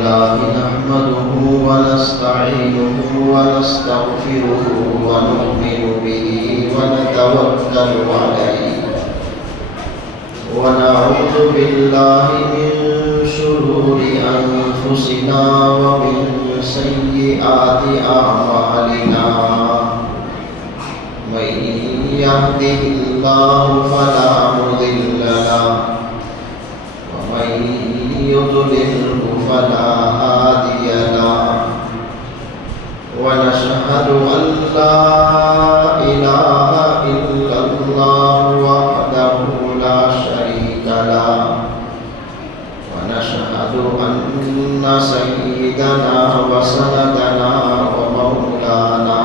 لله نحمده ونستعينه ونستغفره ونؤمن به ونتوكل عليه ونعوذ بالله من شرور أنفسنا ومن سيئات أعمالنا من يهده الله فلا مضل له ومن يضلله فلا هادي له ونشهد أن لا إله إلا الله وحده لا شريك له ونشهد أن سيدنا وسندنا ومولانا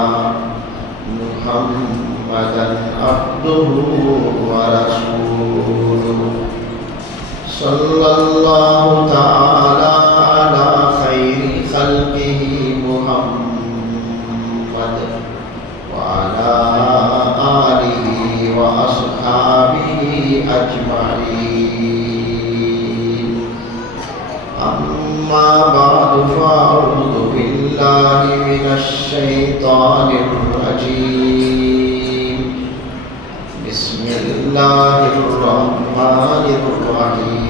محمدا عبده ورسوله صلى الله تعالى على خير خلقه محمد وعلى آله وأصحابه أجمعين أما بعد فأعوذ بالله من الشيطان الرجيم بسم الله الرحمن الرحيم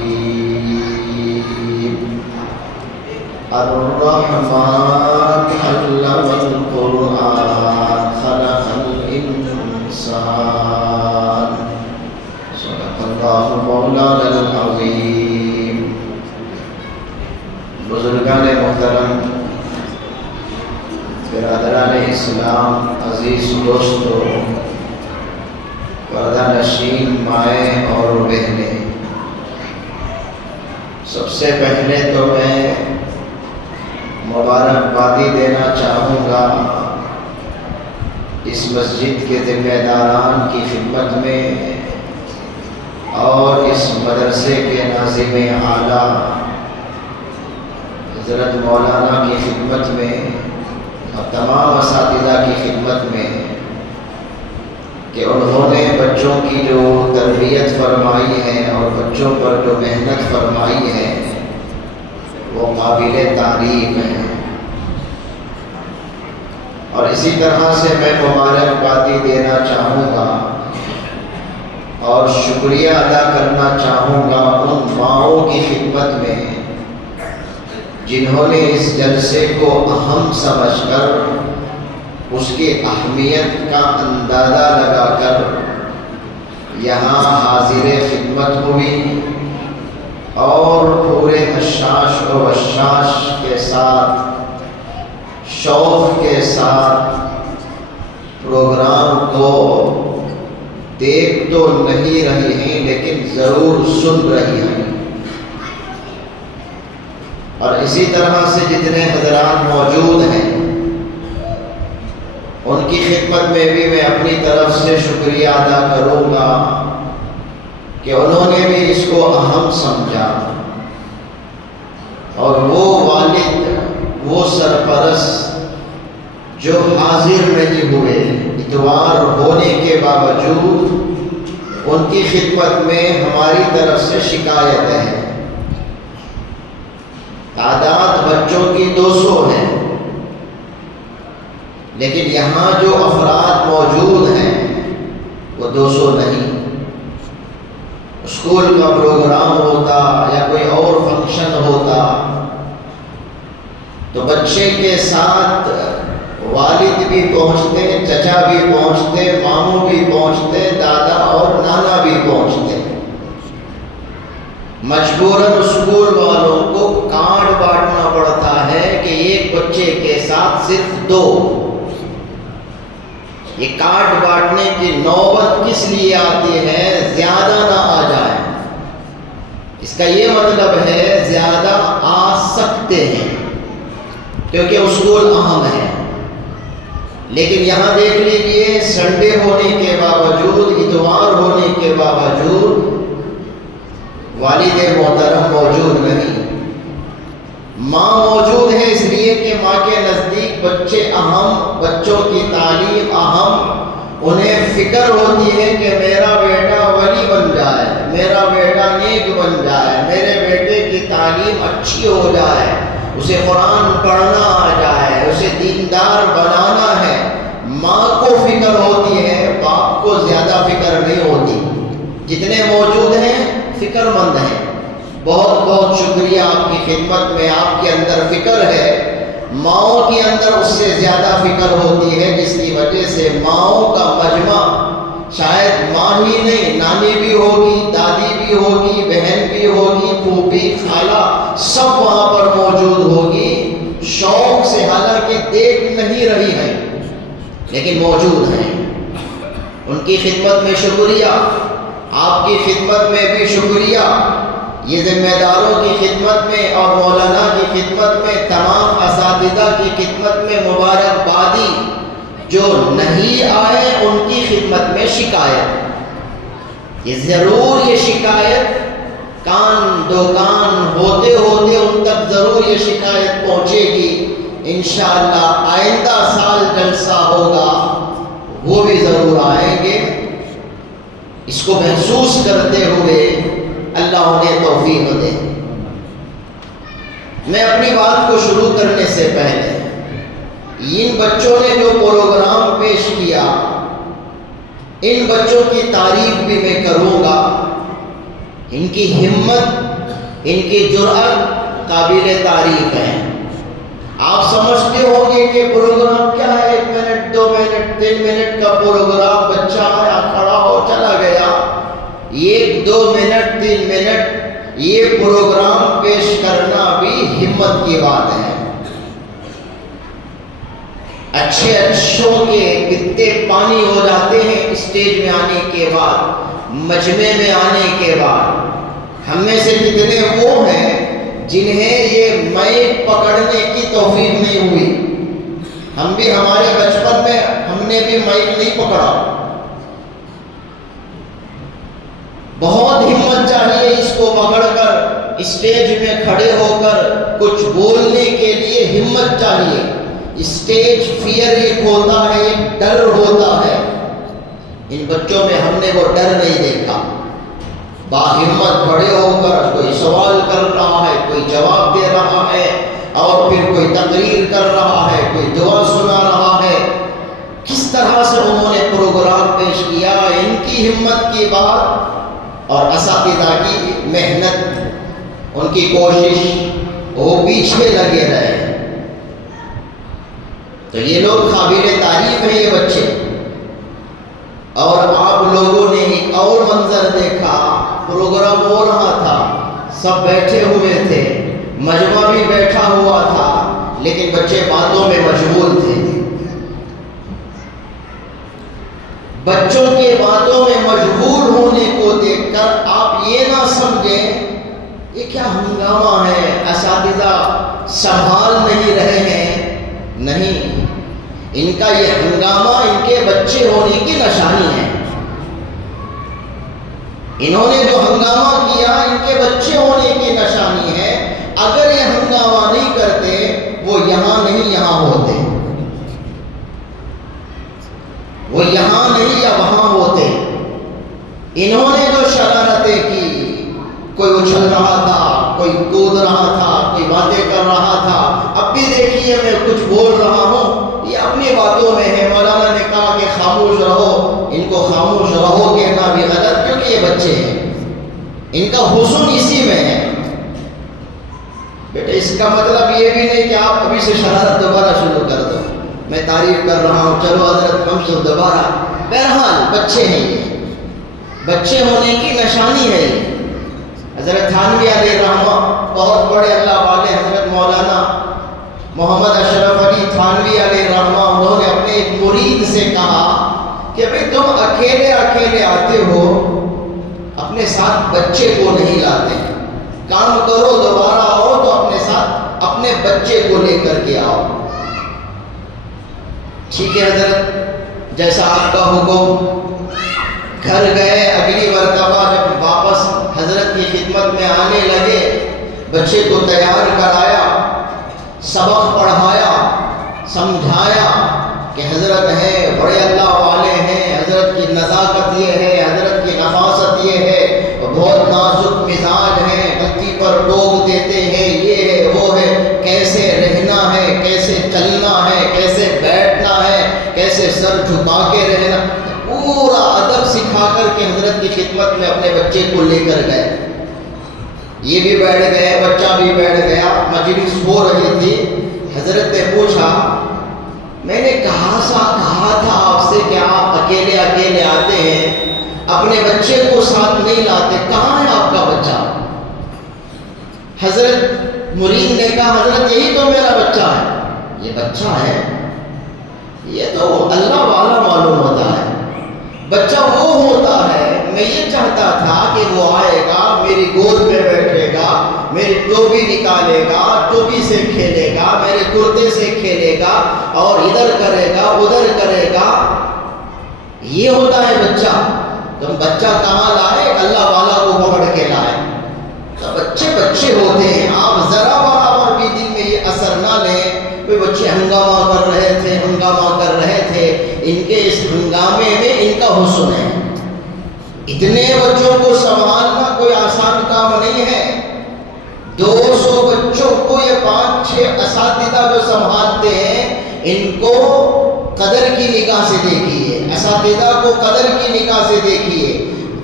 الرحمن علم القرآن خلق الإنسان صدق الله مولانا العظيم بزرگان محترم، برادران اسلام، عزیز دوستو، پردہ نشین مائیں اور بہنیں، سب سے پہلے تو میں مبارکبادی دینا چاہوں گا اس مسجد کے ذمہ داران کی خدمت میں اور اس مدرسے کے ناظم اعلیٰ حضرت مولانا کی خدمت میں اور تمام اساتذہ کی خدمت میں کہ انہوں نے بچوں کی جو تربیت فرمائی ہے اور بچوں پر جو محنت فرمائی ہے وہ قابل تعریف ہے۔ اور اسی طرح سے میں مبارکبادی دینا چاہوں گا اور شکریہ ادا کرنا چاہوں گا ان ماؤں کی خدمت میں جنہوں نے اس جلسے کو اہم سمجھ کر اس کی اہمیت کا اندازہ لگا کر یہاں حاضر خدمت ہوئی اور پورے حشاش و وشاش کے ساتھ، شوق کے ساتھ پروگرام کو دیکھ تو نہیں رہی ہیں لیکن ضرور سن رہی ہیں۔ اور اسی طرح سے جتنے حضرات موجود ہیں ان کی خدمت میں بھی میں اپنی طرف سے شکریہ ادا کروں گا کہ انہوں نے بھی اس کو اہم سمجھا، اور وہ والد، وہ سرپرست جو حاضر نہیں ہوئے اتوار ہونے کے باوجود، ان کی خدمت میں ہماری طرف سے شکایت ہے۔ تعداد بچوں کی 200 ہے، لیکن یہاں جو افراد موجود ہیں وہ 200 نہیں۔ اسکول کا پروگرام ہوتا یا کوئی اور فنکشن ہوتا تو بچے کے ساتھ والد بھی پہنچتے، چچا بھی پہنچتے، ماموں بھی پہنچتے، دادا اور نانا بھی پہنچتے۔ مجبوراً اسکول والوں کو کارڈ بانٹنا پڑتا ہے کہ ایک بچے کے ساتھ صرف 2۔ یہ کارڈ بانٹنے کی نوبت کس لیے آتی ہے؟ زیادہ نہ آ جائے، اس کا یہ مطلب ہے زیادہ آ سکتے ہیں کیونکہ اسکول اہم ہے۔ لیکن یہاں دیکھ لیجئے، سنڈے ہونے کے باوجود، اتوار ہونے کے باوجود والد محترم موجود نہیں، ماں موجود ہے، اس لیے کہ ماں کے نزدیک بچے اہم، بچوں کی تعلیم اہم، انہیں فکر ہوتی ہے کہ میرا بیٹا ولی بن جائے، میرا بیٹا نیک بن جائے، میرے بیٹے کی تعلیم اچھی ہو جائے، اسے قرآن پڑھنا آ جائے، اسے دیندار بنانا ہے، ماں کو فکر ہوتی ہے، باپ کو زیادہ فکر نہیں ہوتی۔ جتنے موجود ہیں فکر مند ہیں۔ بہت بہت شکریہ آپ کی خدمت میں، آپ کے اندر فکر ہے، ماؤں کے اندر اس سے زیادہ فکر ہوتی ہے، جس کی وجہ سے ماؤں کا مجمع، شاید ماں ہی نہیں، نانی بھی ہوگی، دادی بھی ہوگی، بہن بھی ہوگی، پھوپھی، خالہ، سب وہاں پر موجود ہوگی، شوق سے، حالانکہ دیکھ نہیں رہی ہے لیکن موجود ہیں۔ ان کی خدمت میں شکریہ، آپ کی خدمت میں بھی شکریہ، یہ ذمہ داروں کی خدمت میں اور مولانا کی خدمت میں، تمام اساتذہ کی خدمت میں مبارکبادی۔ جو نہیں آئے ان کی خدمت میں شکایت، یہ ضرور یہ شکایت کان دو کان ہوتے ہوتے ان تک ضرور یہ شکایت پہنچے گی۔ انشاءاللہ آئندہ سال جلسہ ہوگا، وہ بھی ضرور آئیں گے۔ اس کو محسوس کرتے ہوئے اللہ انہیں توفیق دے۔ میں اپنی بات کو شروع کرنے سے پہلے ان بچوں نے جو پروگرام پیش کیا، ان بچوں کی تعریف بھی میں کروں گا۔ ان کی ہمت، ان کی جرأت قابل تعریف ہے۔ آپ سمجھتے ہوں گے کہ پروگرام کیا ہے، 1 منٹ 2 منٹ 3 منٹ کا پروگرام، بچہ آیا کھڑا ہو چلا گیا۔ 1 2 منٹ 3 منٹ یہ پروگرام پیش کرنا بھی ہمت کی بات ہے۔ اچھوں کے کتنے پانی ہو جاتے ہیں اسٹیج میں آنے کے بعد، مجمع میں آنے کے بعد۔ ہم میں سے کتنے وہ ہیں جنہیں یہ مائک پکڑنے کی توفیق نہیں ہوئی؟ ہم بھی ہمارے بچپن میں ہم نے بھی مائک نہیں پکڑا۔ بہت ہمت چاہیے اس کو پکڑ کر اسٹیج میں کھڑے ہو کر کچھ بولنے کے لیے، ہمت چاہیے۔ اسٹیج فیئر ایک ہوتا ہے، ایک ڈر ہوتا ہے۔ ان بچوں میں ہم نے وہ ڈر نہیں دیکھا۔ باہمت کھڑے ہو کر کوئی سوال کر رہا ہے، کوئی جواب دے رہا ہے، اور پھر کوئی تقریر کر رہا ہے، کوئی دعا سنا رہا ہے۔ کس طرح سے انہوں نے پروگرام پیش کیا، ان کی ہمت کی بات اور اساتذہ کی محنت، ان کی کوشش، وہ پیچھے لگے رہے۔ تو یہ لوگ قابل تعریف ہیں، یہ بچے۔ اور آپ لوگوں نے ایک اور منظر دیکھا، پروگرام ہو رہا تھا، سب بیٹھے ہوئے تھے، مجمع بھی بیٹھا ہوا تھا، لیکن بچے باتوں میں مشغول تھے۔ بچوں کے باتوں میں مشغول ہونے کو دیکھ کر آپ یہ نہ سمجھیں یہ کیا ہنگامہ ہے، اساتذہ سنبھال نہیں رہے ہیں۔ نہیں، ان کا یہ ہنگامہ ان کے بچے ہونے کی نشانی ہے۔ انہوں نے جو ہنگامہ کیا ان کے بچے ہونے کی نشانی ہے۔ اگر یہ ہنگامہ نہیں کرتے وہ یہاں نہیں یہاں ہوتے، وہ یہاں نہیں یا وہاں ہوتے۔ انہوں نے جو شرارتیں کی، کوئی اچھل رہا تھا، کوئی کود رہا تھا، کوئی باتیں کر رہا تھا۔ اب بھی دیکھیے میں کچھ بول رہا ہوں، یہ اپنی باتوں میں ہے۔ مولانا نے کہا کہ خاموش رہو، ان کو خاموش رہو کہنا بھی غلط، کیونکہ یہ بچے ہیں، ان کا حسن اسی میں ہے۔ بیٹے اس کا مطلب یہ بھی نہیں کہ آپ ابھی سے شرارت دوبارہ شروع کر دو، میں تعریف کر رہا ہوں چلو حضرت ہم سے دوبارہ۔ بہرحال بچے ہیں، یہ بچے ہونے کی نشانی ہے۔ یہ حضرت تھانوی علیہ رحمہ بہت بڑے اللہ والے حضرت مولانا محمد اشرف علی تھانوی علیہ رحمہ، انہوں نے اپنے ایک مرید سے کہا کہ بھئی تم اکیلے اکیلے آتے ہو، اپنے ساتھ بچے کو نہیں لاتے، کام کرو دوبارہ آؤ تو اپنے ساتھ اپنے بچے کو لے کر کے آؤ۔ ٹھیک ہے حضرت، جیسا آپ کا حکم۔ گھر گئے، اگلی مرتبہ جب واپس حضرت کی خدمت میں آنے لگے، بچے کو تیار کرایا، سبق پڑھایا، سمجھایا کہ حضرت ہیں بڑے اللہ والے ہیں، حضرت کی نزاکت یہ ہے، حضرت کی نفاست یہ ہے، بہت نازک مزاج ہیں، غلطی پر ٹوک دیتے ہیں، یہ ہے وہ ہے، کیسے چلنا ہے، کیسے بیٹھنا ہے، کیسے سر جھکا کے رہنا، پورا ادب سکھا کر کے حضرت کی خدمت میں اپنے بچے کو لے کر گئے۔ یہ بھی بیٹھ گئے، بچہ بھی بیٹھ گیا، مجلس ہو رہی تھی۔ حضرت نے پوچھا، میں نے کہا تھا آپ سے کہ آپ اکیلے آتے ہیں، اپنے بچے کو ساتھ نہیں لاتے، کہاں ہے آپ کا بچہ؟ حضرت مرید نے کہا، حضرت یہی تو میرا بچہ ہے۔ یہ بچہ ہے؟ یہ تو اللہ والا معلوم ہوتا ہے، بچہ وہ ہوتا ہے۔ میں یہ چاہتا تھا کہ وہ آئے گا، میری گود میں بیٹھے گا، میری ٹوپی نکالے گا، ٹوپی سے کھیلے گا، میرے کرتے سے کھیلے گا، اور ادھر کرے گا ادھر کرے گا۔ یہ ہوتا ہے بچہ۔ تم بچہ کہاں لائے؟ اللہ والا کو پکڑ کے لائے۔ تو بچے ہوتے ہیں، آپ ذرا برابر بھی دل میں یہ اثر نہ لیں کہ بچے ہنگامہ کر رہے تھے، ان کے اس ہنگامے میں ان کا حسن ہے۔ اتنے بچوں کو سنبھالنا کوئی آسان کام نہیں ہے۔ 200 بچوں کو یہ 5-6 اساتذہ جو سنبھالتے ہیں، ان کو قدر کی نگاہ سے دیکھیے، اساتذہ کو قدر کی نگاہ سے دیکھیے۔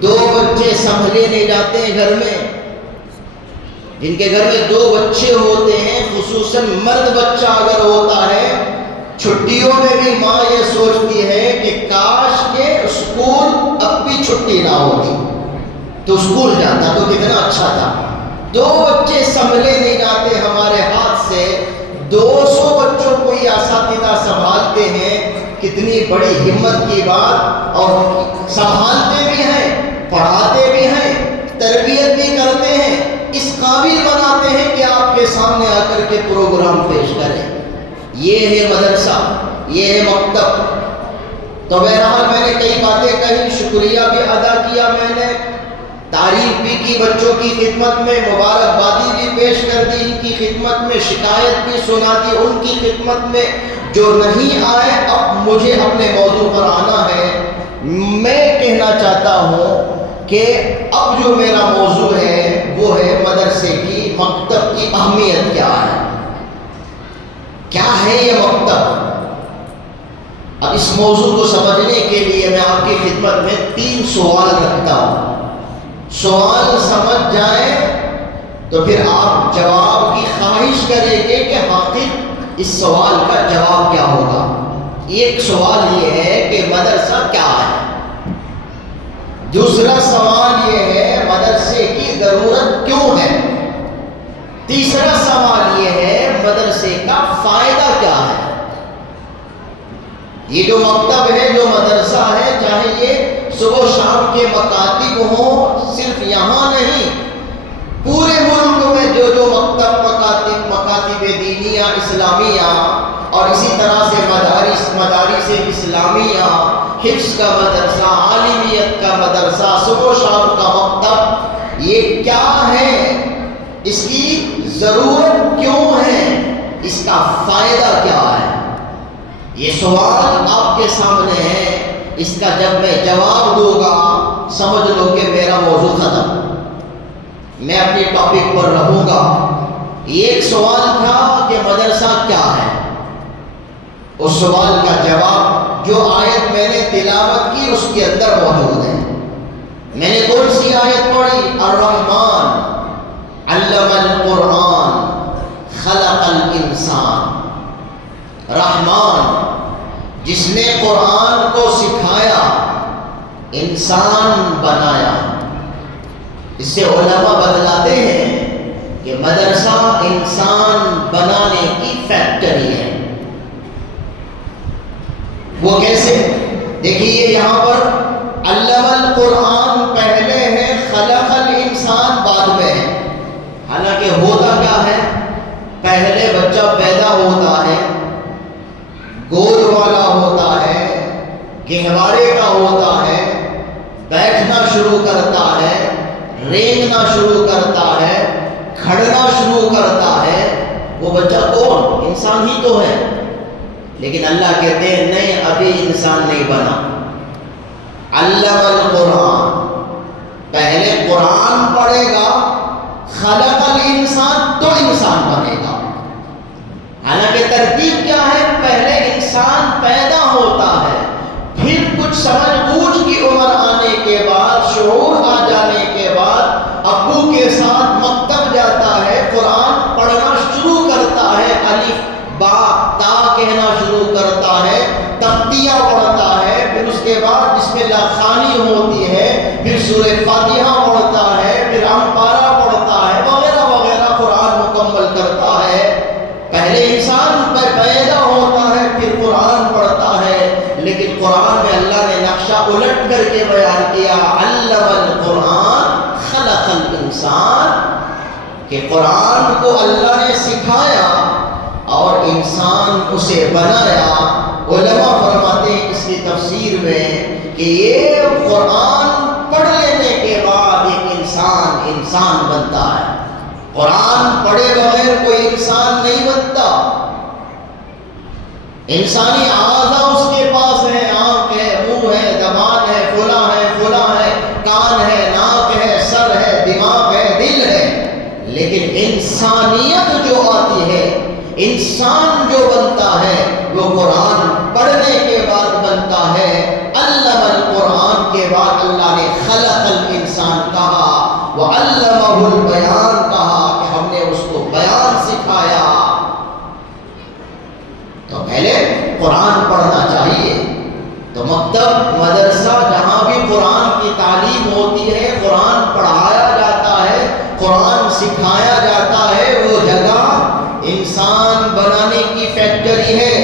2 بچے سنبھلے نہیں جاتے ہیں گھر میں، جن کے گھر میں 2 بچے ہوتے ہیں، خصوصاً مرد بچہ اگر ہوتا ہے، چھٹیوں میں بھی ماں یہ سوچتی ہے کہ کاش کے اسکول اب بھی چھٹی نہ ہوتی تو اسکول جاتا تو کتنا اچھا تھا۔ 2 بچے سنبھلے نہیں جاتے ہمارے ہاتھ سے، 200 بچوں کو یہ اساتذہ سنبھالتے ہیں، کتنی بڑی ہمت کی بات۔ اور سنبھالتے بھی ہیں، پڑھاتے بھی ہیں، تربیت بھی کرتے ہیں، اس قابل بناتے ہیں کہ آپ کے سامنے آ کر کے پروگرام پیش کریں۔ یہ ہے مدرسہ، یہ ہے مکتب۔ تو بہرحال میں نے کئی باتیں کہی، شکریہ بھی ادا کیا، میں نے تعریف بھی کی بچوں کی خدمت میں، مبارکبادی بھی پیش کر دی ان کی خدمت میں، شکایت بھی سنا دی ان کی خدمت میں۔ جو نہیں آئے، اب مجھے اپنے موضوع پر آنا ہے۔ میں کہنا چاہتا ہوں کہ اب جو میرا موضوع ہے وہ ہے مدرسے کی، مکتب کی اہمیت کیا ہے، کیا ہے یہ مکتب۔ اب اس موضوع کو سمجھنے کے لیے میں آپ کی خدمت میں 3 سوال رکھتا ہوں۔ سوال سمجھ جائیں تو پھر آپ جواب کی خواہش کریں گے کہ آخر اس سوال کا جواب کیا ہوگا۔ ایک سوال یہ ہے کہ مدرسہ کیا ہے، دوسرا سوال یہ ہے مدرسے کی ضرورت کیوں ہے، تیسرا سوال یہ ہے مدرسے کا فائدہ کیا ہے۔ یہ جو مکتب ہے، جو مدرسہ ہے، چاہے یہ صبح و شام کے مکاتب ہوں، صرف یہاں نہیں، پورے ملک میں جو مکاتب دینیہ اسلامیہ، اور اسی طرح سے مدارس اسلامیہ، حفظ کا مدرسہ، عالمیت کا مدرسہ، صبح و شام کا مکتب، یہ کیا ہے، اس کی ضرورت کیوں ہے، اس کا فائدہ کیا ہے۔ یہ سوال آپ کے سامنے ہے، اس کا جب میں جواب دوں گا سمجھ لو کہ میرا موضوع ختم، میں اپنی ٹاپک پر رہوں گا۔ ایک سوال تھا کہ مدرسہ کیا ہے، اس سوال کا جواب جو آیت میں نے تلاوت کی اس کے اندر موجود ہے۔ میں نے کون سی آیت پڑھی؟ الرحمن علم القرآن خلق الانسان۔ رحمان جس نے قرآن کو سکھایا، انسان بنایا۔ اس سے علماء بتلاتے ہیں کہ مدرسہ انسان بنانے کی فیکٹری ہے۔ وہ کیسے؟ دیکھیے یہاں پر علم القرآن پہلے ہے، خلق الانسان بعد میں ہے۔ حالانکہ ہوتا کیا ہے، پہلے بچہ پیدا ہوتا ہے، گود والا ہوتا ہے، گہوارے کا ہوتا ہے، بیٹھنا شروع کرتا ہے، رینگنا شروع کرتا ہے، کھڑنا شروع کرتا ہے۔ وہ بچہ کون؟ انسان ہی تو ہے۔ لیکن اللہ کہتے ہیں نہیں، ابھی انسان نہیں بنا۔ علم القرآن، پہلے قرآن پڑھے گا، خلق الانسان تو انسان بنے گا۔ حالانکہ ترتیب کیا ہے؟ الف با تا کہنا شروع کرتا ہے، تختیہ پڑھتا ہے، پھر اس کے بعد بسم اللہ خوانی ہوتی ہے، پھر سورہ فاتحہ پڑھتا ہے، پھر امپارہ پڑھتا ہے، وغیرہ وغیرہ قرآن مکمل کرتا ہے۔ پہلے انسان پیدا ہوتا ہے پھر قرآن پڑھتا ہے، لیکن قرآن میں اللہ نے نقشہ الٹ کر کے بیان کیا، علم القرآن خلق الانسان، کہ قرآن کو اللہ نے سکھایا اور انسان اسے بنایا۔ علماء فرماتے ہیں اس کی تفسیر میں کہ یہ قرآن پڑھ لینے کے بعد ایک انسان بنتا ہے۔ قرآن پڑھے بغیر کوئی انسان نہیں بنتا۔ انسانی اعضاء اس کے پاس ہے، آنکھ ہے، منہ ہے، زبان ہے، فلاں ہے، کان ہے، ناک ہے، سر ہے، دماغ ہے، دل ہے، لیکن انسانیت جو آتی ہے، انسان جو بنتا ہے وہ قرآن پڑھنے کے بعد بنتا ہے۔ علم القرآن کے بعد اللہ نے خلق الانسان کہا، وعلمہ البیان کہا کہ ہم نے اس کو بیان سکھایا۔ تو پہلے قرآن پڑھنا چاہیے۔ تو مکتب مدرسہ جہاں بھی قرآن کی تعلیم ہوتی ہے، قرآن پڑھایا جاتا ہے، قرآن سکھایا جاتا ہے، وہ جگہ انسان بنانے کی فیکٹری ہے۔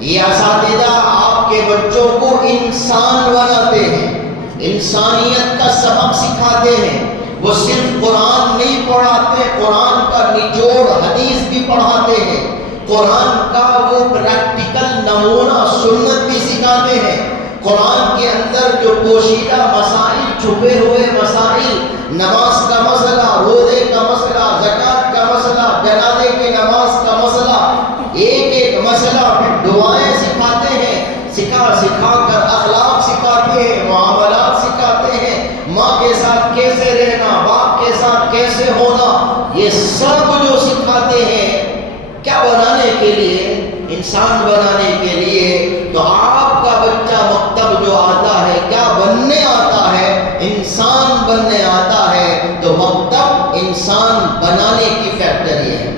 یہ اساتذہ آپ کے بچوں کو انسان بناتے ہیں، انسانیت کا سبق سکھاتے ہیں۔ وہ صرف قرآن نہیں پڑھاتے، قرآن کا نچوڑ حدیث بھی پڑھاتے ہیں، قرآن کا وہ پریکٹیکل نمونہ سنت بھی سکھاتے ہیں۔ قرآن کے اندر جو پوشیدہ مسائل، چھپے ہوئے مسائل، نماز کا مسئلہ، روزے کا مسئلہ، زکوٰۃ کا مسئلہ، جنازے کی نماز کا مسئلہ، ایک ایک مسئلہ، پھر دعائیں سکھاتے ہیں، سکھا کر اخلاق سکھاتے ہیں، معاملات سکھاتے ہیں، ماں کے ساتھ کیسے رہنا، باپ کے ساتھ کیسے ہونا، یہ سب جو سکھاتے ہیں کیا بنانے کے لیے؟ انسان بنانے کے لیے۔ تو آپ کا بچہ مکتب جو آتا ہے کیا بننے آتا ہے؟ انسان بننے آتا ہے۔ تو مکتب انسان بنانے کی فیکٹری ہے،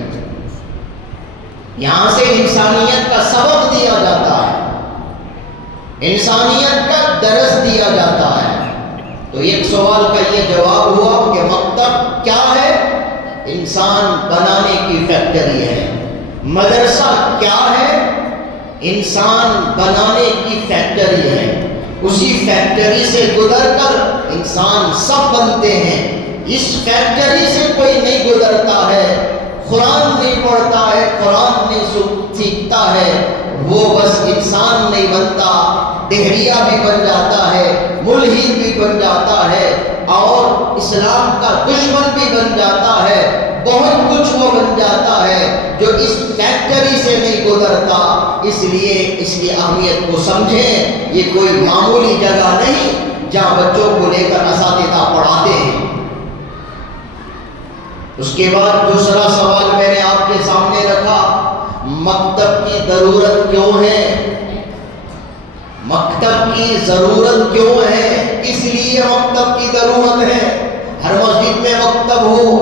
یہاں سے انسانیت کا سبق دیا جاتا ہے، انسانیت کا درس دیا جاتا ہے۔ تو ایک سوال کا یہ جواب ہوا کہ مکتب کیا ہے؟ انسان بنانے کی فیکٹری ہے۔ مدرسہ کیا ہے؟ انسان بنانے کی فیکٹری ہے۔ اسی فیکٹری سے گزر کر انسان سب بنتے ہیں۔ اس فیکٹری سے کوئی نہیں گزرتا ہے، قرآن نہیں پڑھتا ہے، قرآن نہیں سیکھتا ہے، وہ بس انسان نہیں بنتا، دہریہ بھی بن جاتا ہے، ملحد بھی بن جاتا ہے، اور اسلام کا دشمن بھی بن جاتا ہے، بہت کچھ وہ بن جاتا ہے جو اس فیکٹری سے نہیں گزرتا۔ اس لیے اس کی اہمیت کو سمجھیں، یہ کوئی معمولی جگہ نہیں جہاں بچوں کو لے کر اساتذہ پڑھاتے ہیں۔ اس کے بعد دوسرا سوال میں نے آپ کے سامنے رکھا، مکتب کی ضرورت کیوں ہے؟ مکتب کی ضرورت کیوں ہے؟ اس لیے مکتب کی ضرورت ہے۔ ہر مسجد میں مکتب ہو،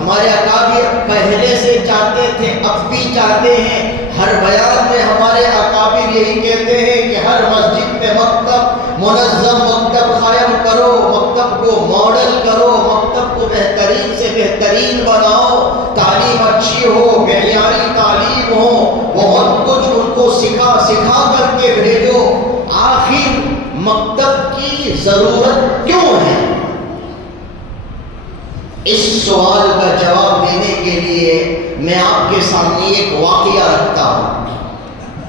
ہمارے اکابر پہلے سے چاہتے تھے، اب بھی چاہتے ہیں۔ ہر بیان میں ہمارے اکابر یہی کہتے ہیں کہ ہر مسجد میں مکتب، منظم مکتب قائم کرو، مکتب کو ماڈل کرو، مکتب کو بہترین سے بہترین بناؤ، تعلیم اچھی ہو، معیاری تعلیم ہو، بہت کچھ ان کو سکھا کر کے بھیجو۔ آخر مکتب کی ضرورت کیوں ہے؟ اس سوال کا جواب دینے کے لیے میں آپ کے سامنے ایک واقعہ رکھتا ہوں۔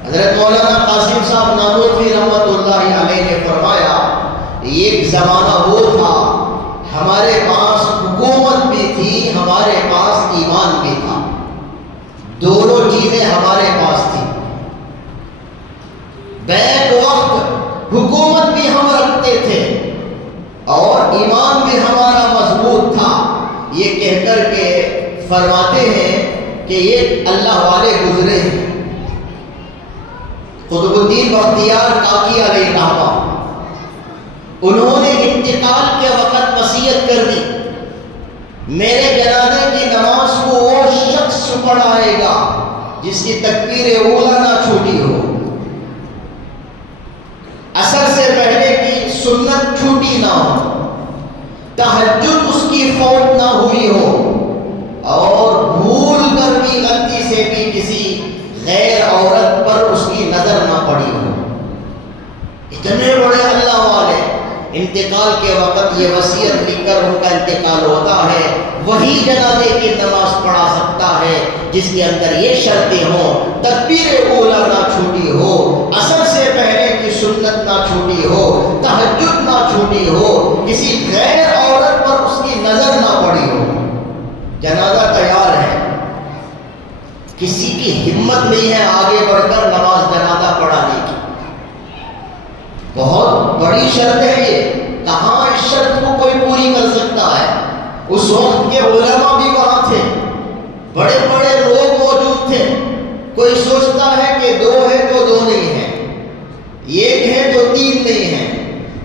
حضرت مولانا قاسم صاحب نانوتوی رحمۃ اللہ علیہ نے فرمایا، ایک زمانہ وہ تھا ہمارے پاس حکومت بھی تھی، ہمارے پاس ایمان بھی تھا، دونوں چیزیں ہمارے پاس تھی۔ بیک وقت حکومت بھی ہم رکھتے تھے اور ایمان بھی ہمارا مضبوط تھا۔ یہ کہہ کر کے فرماتے ہیں کہ یہ اللہ والے گزرے ہیں، قطب الدین بختیار کاکی علیہ رحمہ، انہوں نے انتقال کے وقت وصیت کر دی، میرے جنازے کی نماز کو وہ شخص پڑھائے گا جس کی تکبیر اولا نہ چھوٹی ہو، عصر سے پہلے کی سنت چھوٹی نہ ہو، تہجد اس کی فوت نہ ہوئی ہو، اور بھول کر بھی غلطی سے بھی کسی غیر عورت پر اس کی نظر نہ پڑی ہو۔ اتنے بڑے اللہ والے انتقال کے وقت یہ وصیت لکھ کر ان کا انتقال ہوتا ہے، وہی جنازے کی نماز پڑھا سکتا ہے جس کے اندر یہ شرطیں ہوں، تکبیر اولا نہ چھوٹی ہو، عصر سے پہلے کی سنت نہ چھوٹی ہو، تہجد نہ چھوٹی ہو، کسی غیر عورت پر اس کی نظر نہ پڑی ہو۔ جنازہ تیار ہے، کسی کی ہمت نہیں ہے آگے بڑھ کر نماز جنازہ پڑھانے کی۔ بہت بڑی شرط ہے یہ، کہاں اس شرط کو کوئی پوری کر سکتا ہے؟ اس وقت کے علماء بھی وہاں تھے، بڑے بڑے لوگ موجود تھے۔ کوئی سوچتا ہے کہ دو ہے تو دو نہیں ہے، ایک ہے تو تین نہیں ہے،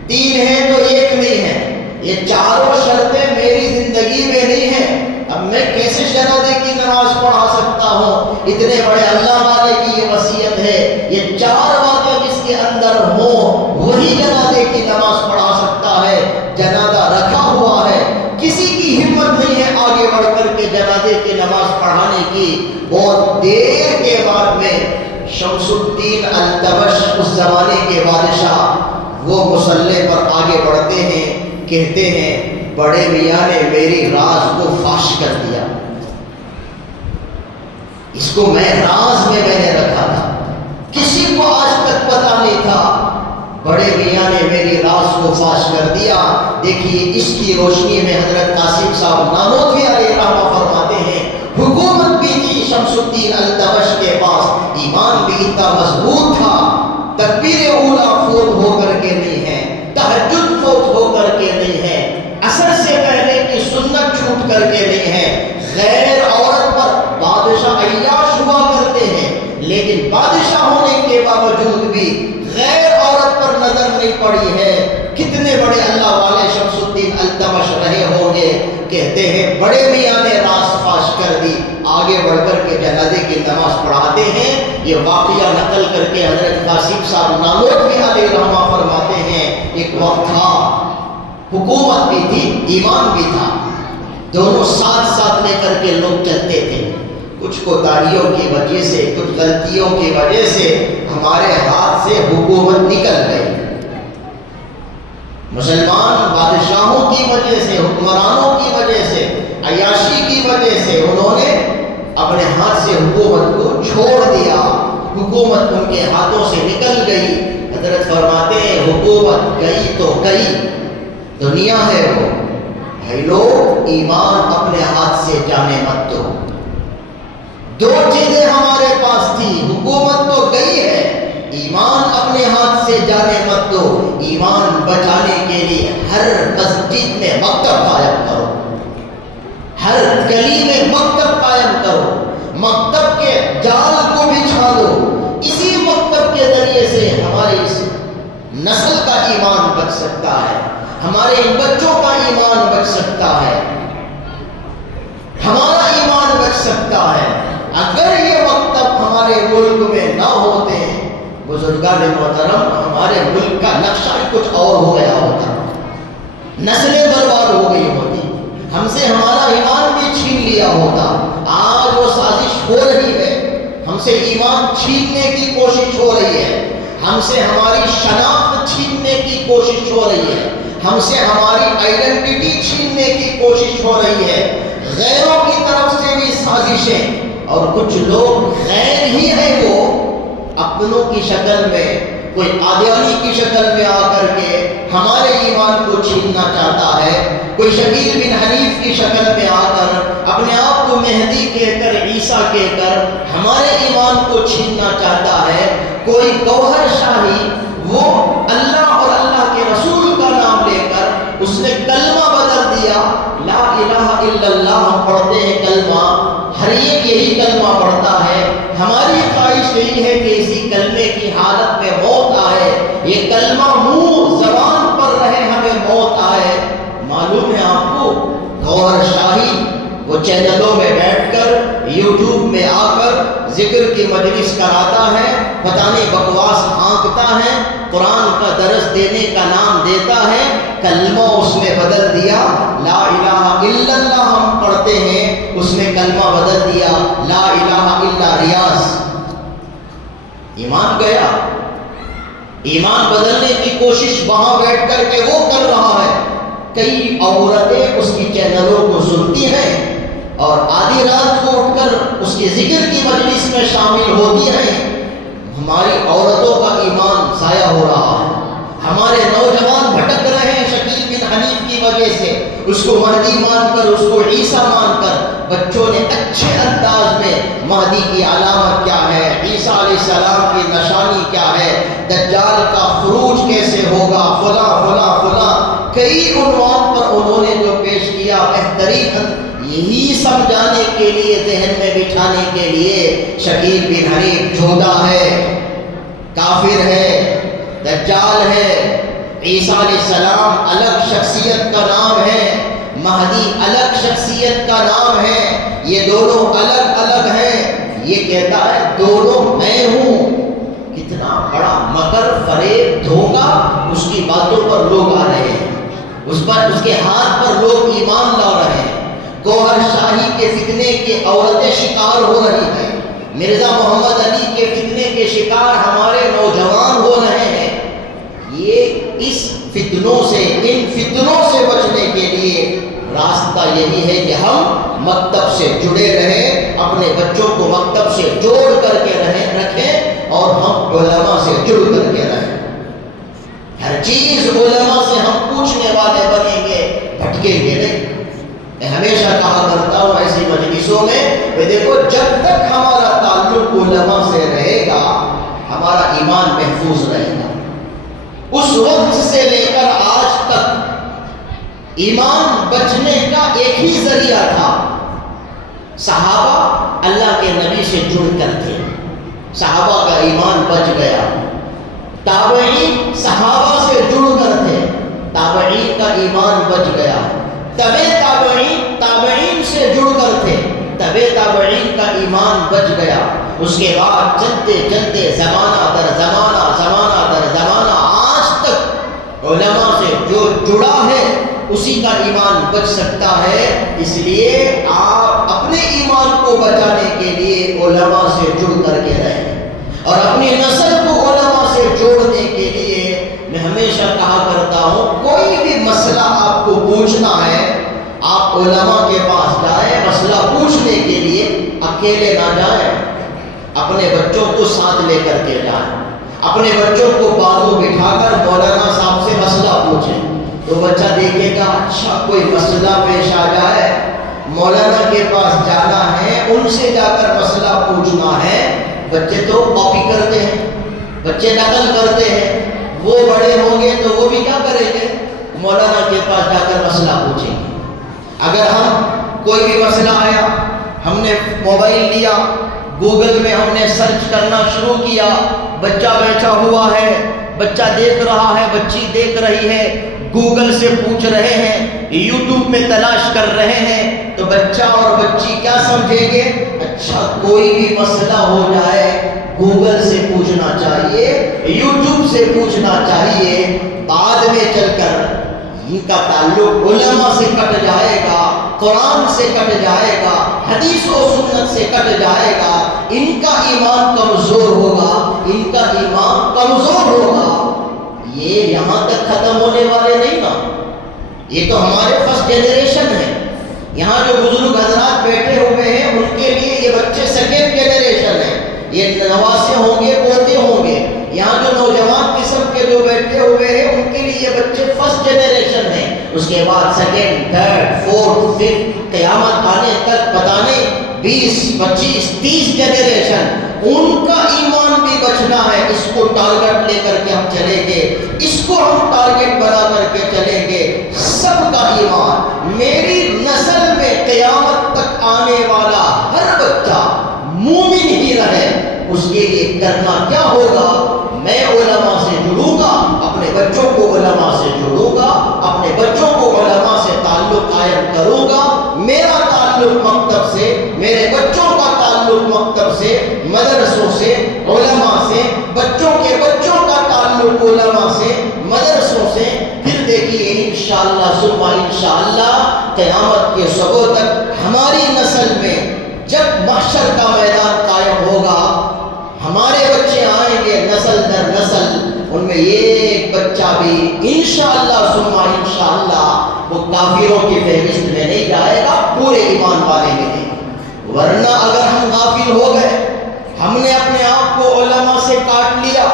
تین ہے تو ایک نہیں ہے، یہ چاروں شرطیں میری زندگی میں نہیں ہیں، اب میں کیسے جنازے کی نماز پڑھا سکتا ہوں؟ اتنے بڑے اللہ والے کی یہ وصیت ہے، یہ چار باتیں جس کے اندر ہوں وہی جنازے کی نماز پڑھا سکتا ہے۔ جنازہ رکھا ہوا ہے، کسی کی ہمت نہیں ہے آگے بڑھ کر کے جنازے کی نماز پڑھانے کی۔ بہت دیر کے بعد میں شمس الدین التمش، اس زمانے کے بادشاہ، وہ مصلی پر آگے بڑھتے ہیں، کہتے ہیں بڑے میاں نے میری راز کو فاش کر دیا، اس کو میں راز میں نے رکھا تھا، کسی کو آج تک پتا نہیں تھا، بڑے میاں نے میری راز کو فاش کر دیا۔ دیکھیے اس کی روشنی میں حضرت قاسم صاحب نانوتوی علیہ رحمہ فرماتے ہیں حکومت بھی تھی شمس الدین التمش کے پاس، ایمان بھی اتنا مضبوط تھا، تکبیر اولا فوت ہو کر کے نہیں ہے، تہجد فوت ہو کر کے نہیں ہے، عصر سے پہلے کی سنت چھوٹ کر کے نہیں ہے، غیر عورت پر بادشاہ عیاش ہوا کرتے ہیں، لیکن بادشاہ ہونے کے باوجود بھی غیر عورت پر نظر نہیں پڑی ہے۔ کتنے بڑے اللہ والے شمس الدین التمش رہے ہوں گے، کہتے ہیں بڑے میاں نے راز فاش کر دی، آگے بڑھ کر کے جنازے کی نماز پڑھاتے ہیں۔ یہ واقعہ نقل کر کے حضرت قاسم صاحب نانوتوی علیہ رحمہ فرماتے ہیں ایک وقت تھا، حکومت بھی تھی، ایمان بھی تھا، دونوں ساتھ ساتھ لے کر کے لوگ چلتے تھے۔ کچھ کوتاہیوں کی وجہ سے، کچھ غلطیوں کی وجہ سے ہمارے ہاتھ سے حکومت نکل گئی، مسلمان بادشاہوں کی وجہ سے، حکمرانوں کی وجہ سے، عیاشی کی وجہ سے انہوں نے اپنے ہاتھ سے حکومت کو چھوڑ دیا، حکومت ان کے ہاتھوں سے نکل گئی۔ حضرت فرماتے ہیں حکومت گئی تو گئی، دنیا ہے وہ، بھائی لوگ ایمان اپنے ہاتھ سے جانے مت دو۔ دو چیزیں ہمارے پاس تھی، حکومت تو گئی ہے، ایمان اپنے ہاتھ سے جانے مت دو۔ ایمان بچانے کے لیے ہر مسجد میں مکتب قائم کرو، ہر گلی میں مکتب قائم کرو، مکتب کے جال کو بچھا دو، اسی مکتب کے ذریعے سے ہماری اس نسل کا ایمان بچ سکتا ہے، ہمارے بچوں کا ایمان بچ سکتا ہے، ہمارا ایمان بچ سکتا ہے۔ اگر یہ مکتب ہمارے ملک میں نہ ہوتے، بزرگان محترم، ہمارے ملک کا نقشہ کچھ اور ہو گیا ہوتا، نسلیں برباد ہو گئی ہوتی، ہم سے ہمارا ایمان بھی چھین لیا ہوتا۔ آج وہ سازش ہو رہی ہے، ہم سے ایمان چھیننے کی کوشش ہو رہی ہے، ہم سے ہماری شناخت چھیننے کی کوشش ہو رہی ہے، ہم سے ہماری آئیڈینٹی چھیننے کی کوشش ہو رہی ہے، غیروں کی طرف سے بھی سازشیں، اور کچھ لوگ غیر ہی ہیں وہ اپنوں کی شکل میں، کوئی قادیانی کی شکل میں آ کر کے ہمارے ایمان کو چھیننا چاہتا ہے، کوئی شکیل بن حنیف کی شکل میں آ کر اپنے آپ کو مہدی کہہ کر، عیسیٰ کہہ کر ہمارے ایمان کو چھیننا چاہتا ہے، کوئی گوہر شاہی، وہ اللہ اور اللہ کے رسول کا نام لے کر اس نے کلمہ بدل دیا، لا الہ الا اللہ ہم پڑھتے ہیں کلمہ، ہر ایک یہی کلمہ پڑھتا ہے، ہماری خواہش یہی ہے کہ اسی کلمے کی حالت میں موت آئے، یہ کلمہ منہ زبان پر رہے، ہمیں موت آئے۔ معلوم ہے آپ کو گوہر شاہی وہ چینلوں میں بیٹھ کر، یوٹیوب میں آ کر ذکر کی مجلس کراتا ہے، پتہ نہیں بکواس ہانکتا ہے، قرآن کا درس دینے کا نام دیتا ہے، کلمہ اس میں بدل دیا، لا الہ الا اللہ ہم پڑھتے ہیں، اس میں کلمہ بدل دیا لا الہ الا ریاض۔ ایمان گیا۔ ایمان بدلنے کی کوشش وہاں بیٹھ کر کے وہ کر رہا ہے، کئی عورتیں اس کی چینلوں کو سنتی ہیں اور آدھی رات کو اٹھ کر اس کے ذکر کی مجلس میں شامل ہوتی ہیں۔ ہماری عورتوں کا ایمان ضائع ہو رہا ہے، ہمارے نوجوان بھٹک رہے ہیں شکیل بن حنیف کی وجہ سے، اس کو مہدی مان کر، اس کو عیسیٰ مان کر۔ بچوں نے اچھے انداز میں مہدی کی علامت کیا ہے، عیسیٰ علیہ السلام کی نشانی کیا ہے، دجال کا خروج کیسے ہوگا، فلاں فلاں فلاں، کئی عنوان پر انہوں نے جو پیش کیا، بہترین یہی سمجھانے کے لیے، ذہن میں بٹھانے کے لیے شکیل بن حنیف جھوٹا ہے، کافر ہے، دجال ہے، عیسیٰ علیہ السلام الگ شخصیت کا نام ہے، مہدی الگ شخصیت کا نام ہے، یہ دونوں الگ الگ ہیں، یہ کہتا ہے دونوں میں ہوں۔ کتنا بڑا مکر، فریب، دھوکہ، اس کی باتوں پر لوگ آ رہے ہیں، اس کے ہاتھ پر لوگ ایمان لا رہے ہیں۔ گوہر شاہی کے فتنے کے عورتیں شکار ہو رہی ہیں، مرزا محمد علی کے فتنے کے شکار ہمارے نوجوان ہو رہے ہیں۔ یہ اس فتنوں سے، ان فتنوں سے بچنے کے لیے راستہ یہی ہے کہ ہم مکتب سے جڑے رہیں، اپنے بچوں کو مکتب سے جوڑ کر کے رکھیں اور ہم علماء سے جڑ کر کے رہیں۔ ہر چیز علماء سے ہم پوچھنے والے بنیں گے، بھٹکیں گے نہیں۔ میں ہمیشہ کہا کرتا ہوں ایسی مجلسوں میں کہ دیکھو، جب تک ہمارا تعلق علماء سے رہے گا ہمارا ایمان محفوظ رہے گا۔ اس وقت سے لے کر آج تک ایمان بچنے کا ایک ہی ذریعہ تھا، صحابہ اللہ کے نبی سے جڑ کر تھے، صحابہ کا ایمان بچ گیا۔ تابعین صحابہ سے جڑ کر تھے، تابعین کا ایمان بچ گیا۔ تابعین سے جڑ کر تھے، تابعین کا ایمان بچ گیا۔ اس کے بعد چلتے چلتے زمانہ در زمانہ، زمانہ در زمانہ، آج تک علماء سے جو جڑا ہے اسی کا ایمان بچ سکتا ہے۔ اس لیے آپ اپنے ایمان کو بچانے کے لیے علماء سے جڑ کر کے رہیں، اور اپنی نسل کو علماء سے جوڑنے کے لیے میں ہمیشہ کہا کرتا ہوں، کوئی بھی مسئلہ آپ کو پوچھنا ہے آپ علماء کے پاس جائیں، مسئلہ پوچھنے کے لیے اکیلے نہ جائیں، اپنے بچوں کو ساتھ لے کر کے جائیں، اپنے بچوں کو بازو بٹھا کر مولانا صاحب سے مسئلہ پوچھیں، تو بچہ دیکھے گا اچھا کوئی مسئلہ پیش آ جائے، مولانا کے پاس جانا ہے، ان سے جا کر مسئلہ پوچھنا ہے۔ بچے تو کاپی کرتے ہیں، بچے نقل کرتے ہیں، وہ بڑے ہوں گے تو وہ بھی کیا کریں گے، مولانا کے پاس جا کر مسئلہ پوچھیں گے۔ اگر ہم کوئی بھی مسئلہ آیا، ہم نے موبائل لیا، گوگل میں ہم نے سرچ کرنا شروع کیا، بچہ بیٹھا ہوا ہے، بچہ دیکھ رہا ہے، بچی دیکھ رہی ہے، گوگل سے پوچھ رہے ہیں، یوٹیوب میں تلاش کر رہے ہیں، تو بچہ اور بچی کیا سمجھیں گے، اچھا کوئی بھی مسئلہ ہو جائے گوگل سے پوچھنا چاہیے، یوٹیوب سے پوچھنا چاہیے، بعد میں چل کر ان کا تعلق علماء سے کٹ جائے گا، قرآن سے کٹ جائے گا، حدیث و سنت سے کٹ جائے گا، ان کا ایمان کمزور ہوگا، ان کا ایمان کمزور ہوگا۔ یہ یہاں تک ختم ہونے والے نہیں نا، یہ تو ہمارے فرسٹ جنریشن ہے، یہاں جو بزرگ حضرات بیٹھے ہوئے ہیں ان کے لیے یہ بچے سیکنڈ جنریشن ہے، یہ نواسے ہوں گے، پوتے ہوں گے، یہاں جو نوجوان قسم کے جو بیٹھے ہوئے ہیں ان کے لیے یہ بچے فرسٹ جنریشن ہیں، اس کے بعد سیکنڈ، تھرڈ، فورتھ، ففتھ، قیامت آنے تک پتہ نہیں 20، 25، 30 جنریشن، ان کا ایمان بھی بچنا ہے۔ اس کو ٹارگٹ لے کر کے ہم چلیں گے، اس کو ہم ٹارگٹ بنا کر کے چلیں گے، سب کا ایمان، میری نسل میں قیامت تک آنے والا ہر بچہ مومن ہی رہے، اس کے لیے کرنا کیا ہوگا، میں علماء سے جڑوں گا، اپنے بچوں کو علماء سے جڑوں گا، اپنے بچوں کو علماء سے تعلق قائم کروں گا، میرا تعلق مکتب سے، میرے بچوں کا تعلق مکتب سے، مدرسوں سے، علماء سے، بچوں کے بچوں کا تعلق علماء سے، مدرسوں سے، پھر دیکھیے انشاءاللہ ثم انشاءاللہ قیامت کے صبح تک ہماری نسل میں جب محشر کا میدان قائم ہوگا، ہمارے بچے آئیں گے نسل در نسل، ان میں ایک بچہ بھی انشاءاللہ ثم انشاءاللہ وہ کافروں کی فہرست میں نہیں جائے گا، پورے ایمان والے میں نہیں۔ ورنہ اگر ہم غافل ہو گئے، ہم نے اپنے آپ کو علماء سے کاٹ لیا،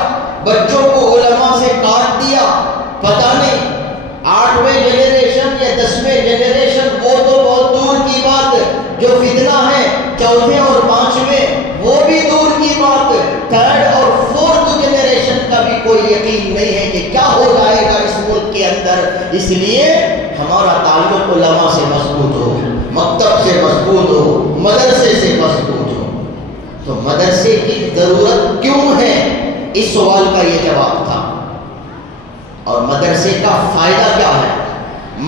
بچوں کو علماء سے کاٹ دیا، پتہ نہیں 8ویں جنریشن یا 10ویں جنریشن وہ تو بہت دور کی بات، جو فتنہ ہے 4تھے اور 5ویں وہ بھی دور کی بات، 3rd اور 4th جنریشن کا بھی کوئی یقین نہیں ہے کہ کیا ہو جائے گا اس ملک کے اندر۔ اس لیے ہمارا تعلق علماء سے مضبوط ہو، مکتب سے مضبوط ہو، مدرسے سے مضبوط ہو۔ تو مدرسے کی ضرورت کیوں ہے، اس سوال کا یہ جواب تھا۔ اور مدرسے کا فائدہ کیا ہے،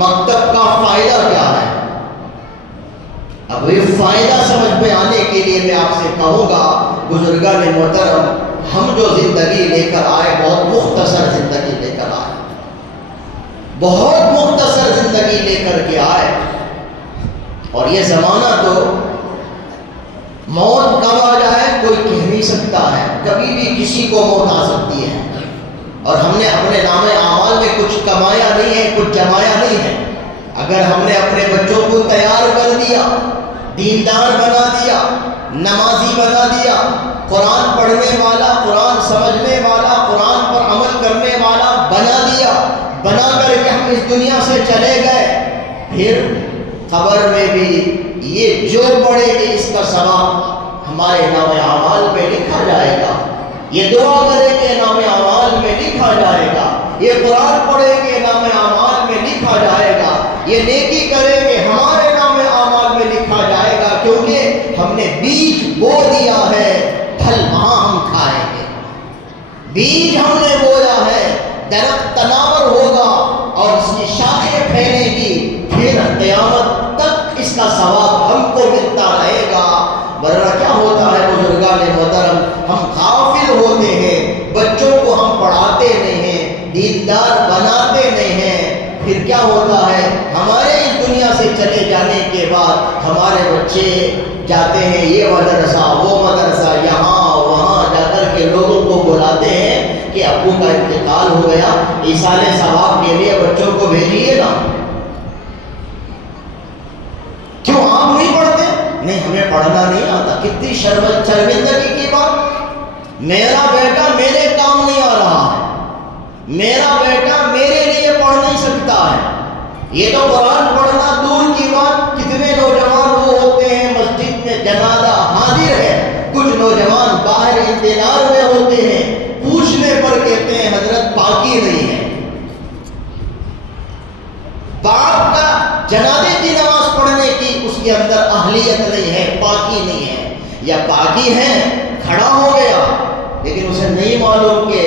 مکتب کا فائدہ کیا ہے؟ اب یہ فائدہ سمجھ میں آنے کے لیے میں آپ سے کہوں گا، بزرگان محترم، ہم جو زندگی لے کر آئے بہت مختصر زندگی لے کر آئے، بہت مختصر زندگی لے کر کے آئے، اور یہ زمانہ تو موت کب آ جائے کوئی کہہ نہیں سکتا ہے، کبھی بھی کسی کو موت آ سکتی ہے، اور ہم نے اپنے نام اعمال میں کچھ کمایا نہیں ہے، کچھ جمایا نہیں ہے۔ اگر ہم نے اپنے بچوں کو تیار کر دیا، دیندار بنا دیا، نمازی بنا دیا، قرآن پڑھنے والا، قرآن سمجھنے والا، قرآن پر عمل کرنے والا بنا دیا، بنا کر کے ہم اس دنیا سے چلے گئے، پھر قبر میں بھی یہ جو پڑھے گی اس کا ثواب ہمارے نام اعمال میں لکھا جائے گا، یہ دعا کرے گے نام اعمال میں لکھا جائے گا، یہ قرآن پڑھے گے نام اعمال میں لکھا جائے گا، یہ نیکی کرے گے ہمارے نام اعمال میں لکھا جائے گا، کیونکہ ہم نے بیج بو دیا ہے، پھل وہاں ہم کھائیں گے۔ بیج ہم نے بویا ہے، درخت تناور ہوگا اور اس کی شاخیں پھیلے گی، پھر قیامت تک اس کا ثواب ہم کو ملتا رہے گا۔ ورنہ کیا ہوتا ہے بزرگان محترم، ہم غافل ہوتے ہیں، بچوں کو ہم پڑھاتے نہیں ہیں، دیندار بناتے نہیں ہیں، پھر کیا ہوتا ہے ہمارے اس دنیا سے چلے جانے کے بعد ہمارے بچے جاتے ہیں یہ مدرسہ وہ مدرسہ، یہاں وہاں جا کر کے لوگوں کو بلاتے ہیں کہ ابو کا انتقال ہو گیا، ایصال ثواب کے لیے بچوں کو بھیجیے نا۔ کیوں آپ نہیں پڑھتے؟ نہیں ہمیں پڑھنا نہیں آتا۔ کتنی شرمندگی کی بات، میرا بیٹا میرے کام نہیں آ رہا ہے، میرا بیٹا میرے لیے پڑھ نہیں سکتا ہے۔ یہ تو قرآن پڑھنا دور کی بات، کتنے نوجوان وہ ہوتے ہیں مسجد میں جنازہ حاضر ہے، کچھ نوجوان باہر انتظار میں ہوتے ہیں، پوچھنے پر کہتے ہیں حضرت پاکی نہیں ہے۔ باپ کا جنازے کی نماز پڑھنے کی اس کے اندر اہلیت نہیں ہے، پاکی نہیں ہے، یا پاکی ہے کھڑا ہو گیا لیکن اسے نہیں معلوم کہ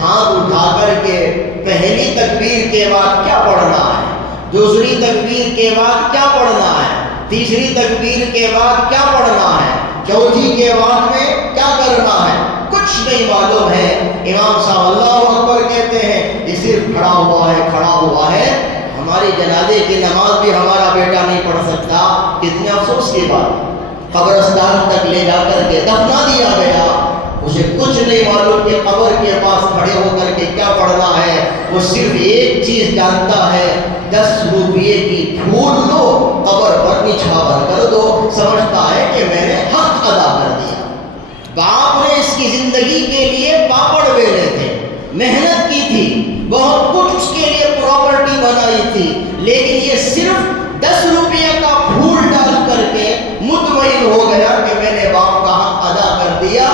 ہاتھ اٹھا کر کے پہلی تکبیر کے بعد کیا پڑھنا ہے، دوسری تکبیر کے بعد کیا پڑھنا ہے، تیسری تکبیر کے بعد کیا پڑھنا ہے، چوتھی کے بعد میں کیا کرنا ہے، کچھ نہیں معلوم ہے۔ امام صاحب اللہ اکبر کہتے ہیں، یہ صرف کھڑا ہوا ہے، کھڑا ہوا ہے۔ ہماری جنازے کی نماز بھی ہمارا بیٹا نہیں پڑھ سکتا، کتنے افسوس کی بات۔ قبرستان تک لے جا کر کے دفنا دیا گیا، اسے کچھ نہیں معلوم کہ قبر کے پاس کھڑے ہو کر کے کیا پڑھنا ہے، وہ صرف ایک چیز جانتا ہے، 10 روپے کی پھول لو قبر پر نچھاور کر دو، سمجھتا ہے کہ میں نے حق ادا کر دیا۔ باپ نے اس کی زندگی کے لیے پاپڑ بیلے تھے، محنت کی تھی، بہت کچھ اس کے لیے پراپرٹی بنائی تھی، لیکن یہ صرف 10 روپے کا پھول ڈال کر کے مطمئن ہو گیا کہ میں نے باپ کا حق ادا کر دیا۔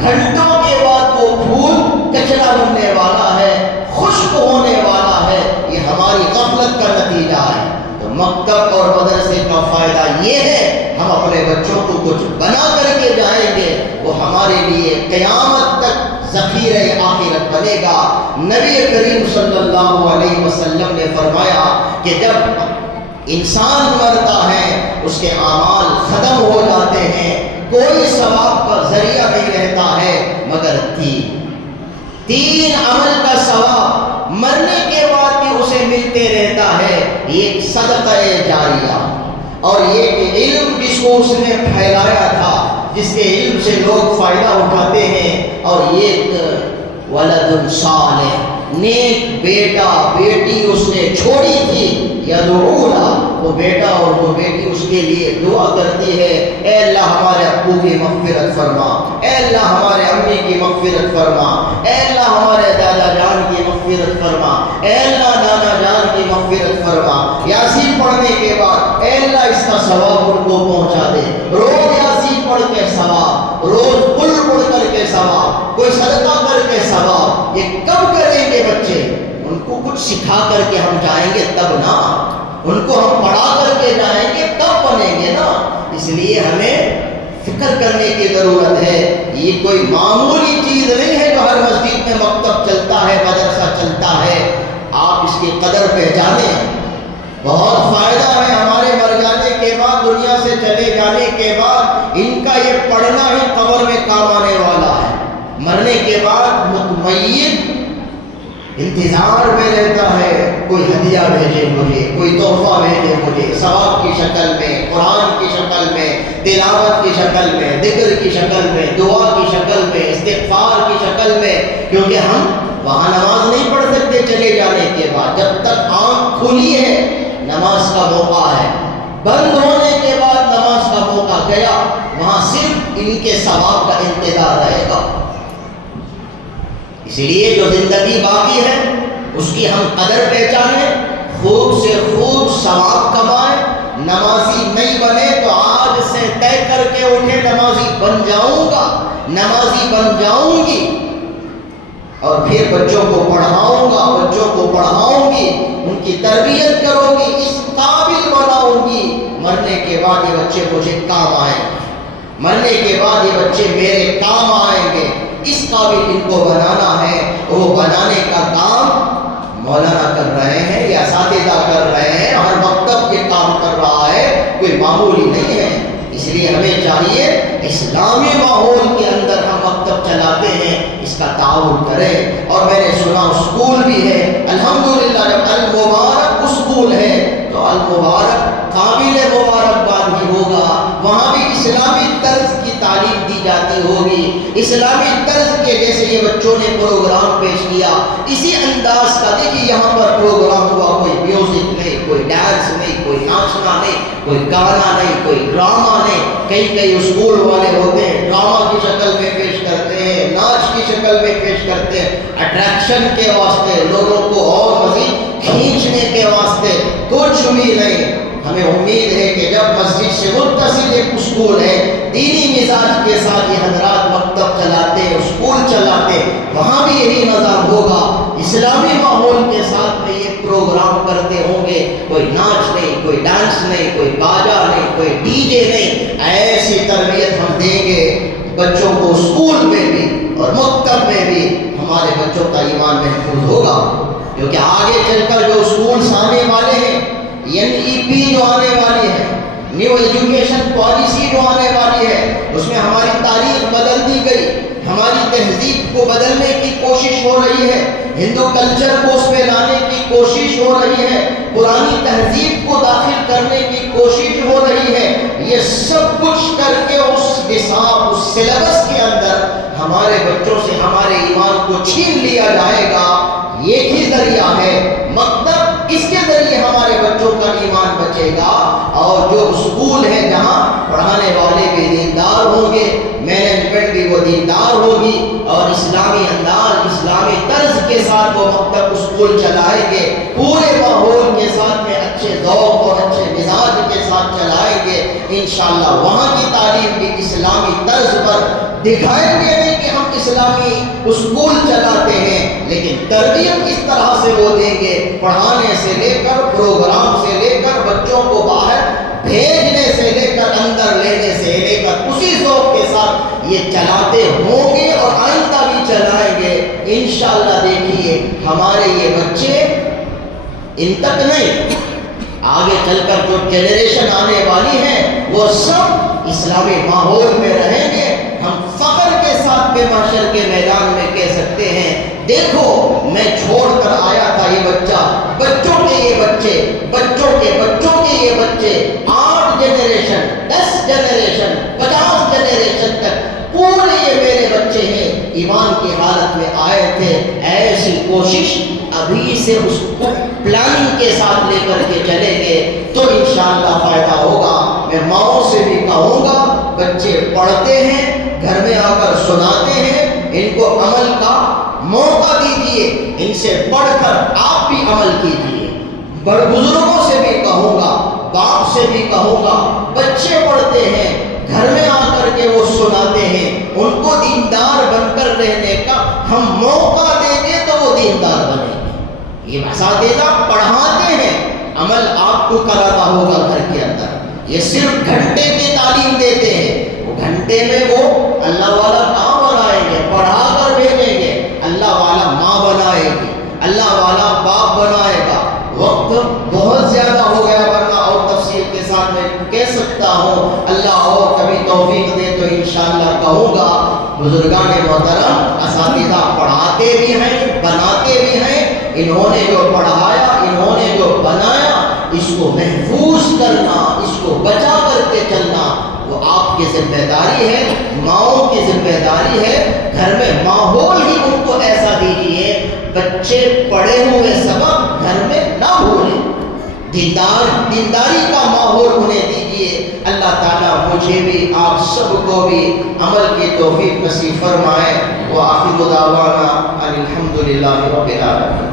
گھنٹوں کے بعد وہ پھول کچرا بننے والا ہے، خشک ہونے والا ہے، یہ ہماری غفلت کا نتیجہ ہے۔ تو مکتب اور مدرسے کا فائدہ یہ ہے، ہم اپنے بچوں کو کچھ بنا کر کے جائیں گے، وہ ہمارے لیے قیامت تک ذخیرہ آخرت بنے گا۔ نبی کریم صلی اللہ علیہ وسلم نے فرمایا کہ جب انسان مرتا ہے اس کے اعمال ختم ہو جاتے ہیں، کوئی ثواب کا ذریعہ نہیں رہتا ہے مگر تین عمل کا ثواب مرنے کے بعد بھی اسے ملتے رہتا ہے، ایک صدقہ جاریہ، اور یہ کہ علم جس کو اس نے پھیلایا تھا، جس کے علم سے لوگ فائدہ اٹھاتے ہیں، اور ایک ولد صالح، نیک بیٹا بیٹی اس نے چھوڑی تھی، یدعو لہ، وہ بیٹا اور وہ بیٹی اس کے لیے دعا کرتی ہے، اے اللہ ہمارے ابو کی مغفرت فرما، اے اللہ ہمارے امی کی مغفرت فرما، اے اللہ ہمارے دادا جان کی مغفرت فرما، اے اللہ نانا جان کی مغفرت فرما۔ یاسین پڑھنے کے بعد اے اللہ اس کا ثواب ان کو پہنچا دے، روز یاسین پڑھ کے ثواب، روز قل پڑھ کر کے ثواب، کوئی صدقہ کر کے ثواب۔ یہ کب کریں گے بچے؟ ان کو کچھ سکھا کر کے ہم جائیں گے تب نا، ان کو ہم پڑھا کر کے جائیں گے تب بنیں گے نا۔ اس لیے ہمیں فکر کرنے کی ضرورت ہے، یہ کوئی معمولی چیز نہیں ہے جو ہر مسجد میں مکتب چلتا ہے، مدرسہ چلتا ہے۔ آپ اس کی قدر پہچانیں، بہت فائدہ ہے ہمارے مر جانے کے بعد، دنیا سے چلے جانے کے بعد ان کا یہ پڑھنا ہی قبر میں کام آنے والا ہے۔ مرنے کے بعد میت انتظار میں رہتا ہے، کوئی ہدیہ بھیجے مجھے، کوئی تحفہ بھیجے مجھے، ثواب کی شکل میں، قرآن کی شکل میں، تلاوت کی شکل میں، ذکر کی شکل میں، دعا کی شکل میں، استغفار کی شکل میں، کیونکہ ہم وہاں نماز نہیں پڑھ سکتے چلے جانے کے بعد۔ جب تک آنکھ کھلی ہے نماز کا موقع ہے، بند ہونے کے بعد نماز کا موقع گیا، وہاں صرف ان کے ثواب کا انتظار رہے گا۔ اسی لیے جو زندگی باقی ہے اس کی ہم قدر پہچانیں، خوب سے خوب ثواب کمائیں۔ نمازی نہیں بنے تو آج سے طے کر کے اٹھے نمازی بن جاؤں گا، نمازی بن جاؤں گی، اور پھر بچوں کو پڑھاؤں گا، بچوں کو پڑھاؤں گی، ان کی تربیت کروں گی، اس قابل بناؤں گی، مرنے کے بعد یہ بچے مجھے کام آئیں گے، مرنے کے بعد یہ بچے میرے کام آئیں گے۔ اس قابل ان کو بنانا ہے، وہ بنانے کا کام مولانا کر رہے ہیں یا اساتذہ کر رہے ہیں، ہر مکتب یہ کام کر رہا ہے، کوئی معمولی نہیں ہے۔ اس لیے ہمیں چاہیے اسلامی ماحول کے اندر ہم مکتب چلاتے ہیں، اس کا تعاون کریں۔ اور میں نے سنا اسکول بھی ہے، الحمدللہ جب المبارک اسکول ہے تو المبارک قابل مبارکباد بھی ہوگا، وہاں بھی اسلامی طرز کی تعلیم دی جاتی ہوگی، اسلامی طرز کے جیسے یہ بچوں نے پروگرام پیش کیا اسی انداز کا۔ دیکھیے یہاں پر پروگرام ہوا، کوئی میوزک نہیں، کوئی ڈانس نہیں، کوئی ناچنا نہیں، کوئی گانا نہیں، کوئی ڈرامہ نہیں۔ کئی اسکول والے ہوتے ہیں ڈرامہ کی شکل میں پیش کرتے ہیں، ناچ کی شکل میں پیش کرتے ہیں، اٹریکشن کے واسطے، لوگوں کو اور مزید کھینچنے کے واسطے، کچھ بھی نہیں۔ ہمیں امید ہے کہ جب مسجد سے متصل ایک اسکول ہے، دینی مزاج کے ساتھ یہ حضرات مکتب چلاتے، اسکول چلاتے، وہاں بھی یہی نظام ہوگا، اسلامی ماحول کے ساتھ میں یہ پروگرام کرتے ہوں گے، کوئی ناچ نہیں، کوئی ڈانس نہیں، کوئی باجا نہیں، کوئی ڈی جے نہیں۔ ایسی تربیت ہم دیں گے بچوں کو اسکول میں بھی اور مکتب میں بھی، ہمارے بچوں کا ایمان محفوظ ہوگا۔ کیونکہ آگے چل کر جو اسکولس آنے والے ہیں، NEP جو آنے والی ہے، نیو ایجوکیشن پالیسی جو آنے والی ہے، اس میں ہماری تاریخ بدل دی گئی، ہماری تہذیب کو بدلنے کی کوشش ہو رہی ہے، ہندو کلچر کو اس میں لانے کی کوشش ہو رہی ہے، پرانی تہذیب کو داخل کرنے کی کوشش ہو رہی ہے۔ یہ سب کچھ کر کے اس نصاب، اس سلیبس کے اندر ہمارے بچوں سے ہمارے ایمان کو چھین لیا جائے گا۔ ایک ہی ذریعہ ہے مکتب، اس کے ذریعے ہمارے بچوں کا ایمان بچے گا، اور جو اسکول ہے جہاں پڑھانے والے بھی دیندار ہوں گے، مینجمنٹ بھی وہ دیندار ہوگی، اور اسلامی انداز، اسلامی طرز کے ساتھ وہ مکتب اسکول چلائیں گے، پورے ماحول کے ساتھ میں اچھے ذوق اور اچھے مزاج کے ساتھ چلائیں گے، انشاءاللہ وہاں کی تعلیم بھی اسلامی طرز پر دکھائیں گے، نہیں کہ ہم اسلامی اسکول چلاتے ہیں، لیکن تربیت اس طرح سے وہ دیں گے، پڑھانے سے لے کر، پروگرام سے لے کر، بچوں کو باہر بھیجنے سے لے کر، اندر لینے سے لے کر، اسی ذوق کے ساتھ یہ چلاتے ہوں گے اور آئندہ بھی چلائیں گے انشاءاللہ۔ دیکھیے ہمارے یہ بچے ان تک نہیں، آگے چل کر جو جنریشن آنے والی ہے وہ سب اسلامی ماحول میں رہیں گے. ہم فخر کے ساتھ بے محشر کے میدان میں کہہ سکتے ہیں دیکھو میں چھوڑ کر آیا تھا یہ بچہ، بچوں کے یہ بچے، بچوں کے بچوں کے یہ بچے، 8 جنریشن، 10 جنریشن، 50 جنریشن تک پورے یہ میرے بچے ہیں، ایمان کی حالت میں آئے تھے. ایسی کوشش ابھی سے اس کو پلاننگ کے ساتھ لے کر کے چلیں گے تو انشاءاللہ فائدہ ہوگا. میں ماؤں سے بھی کہوں گا بچے پڑھتے ہیں، گھر میں آ کر سناتے ہیں، ان کو عمل کا موقع دیجیے، ان سے پڑھ کر آپ بھی عمل کیجیے. بڑے بزرگوں سے بھی کہوں گا، باپ سے بھی کہوں گا، بچے پڑھتے ہیں، گھر میں آ کر کے وہ سناتے ہیں، ان کو دیندار بن کر رہنے کا ہم موقع دیں گے تو وہ دیندار بنے گے. یہ اساتذہ پڑھاتے ہیں، عمل آپ کو کرانا ہوگا گھر کے اندر. یہ صرف گھنٹے کی تعلیم دیتے ہیں، وہ گھنٹے میں وہ اللہ والا کہاں بنائیں گے؟ پڑھا کر بھیجیں گے. اللہ والا ماں بنائے گی، اللہ والا باپ بنائے گا. وقت بہت زیادہ ہو گیا ورنہ اور تفصیل کے ساتھ میں کہہ سکتا ہوں. اللہ اور کبھی توفیق دے تو انشاءاللہ کہوں گا. بزرگان محترم اساتذہ پڑھاتے بھی ہیں، بناتے بھی ہیں. انہوں نے جو پڑھایا، انہوں نے جو بنایا، اس کو محفوظ کرنا، اس کو بچا کر کے چلنا وہ آپ کی ذمہ داری ہے، ماؤں کی ذمہ داری ہے. گھر میں ماحول ہی ان کو ایسا دیجیے بچے پڑھے ہوئے سبق گھر میں نہ بھولیں، دینداری کا ماحول انہیں دیجیے. اللہ تعالیٰ مجھے بھی آپ سب کو بھی عمل کی توفیق نصیب فرمائے. وآخر دعوانا ان الحمد للہ رب العالمین.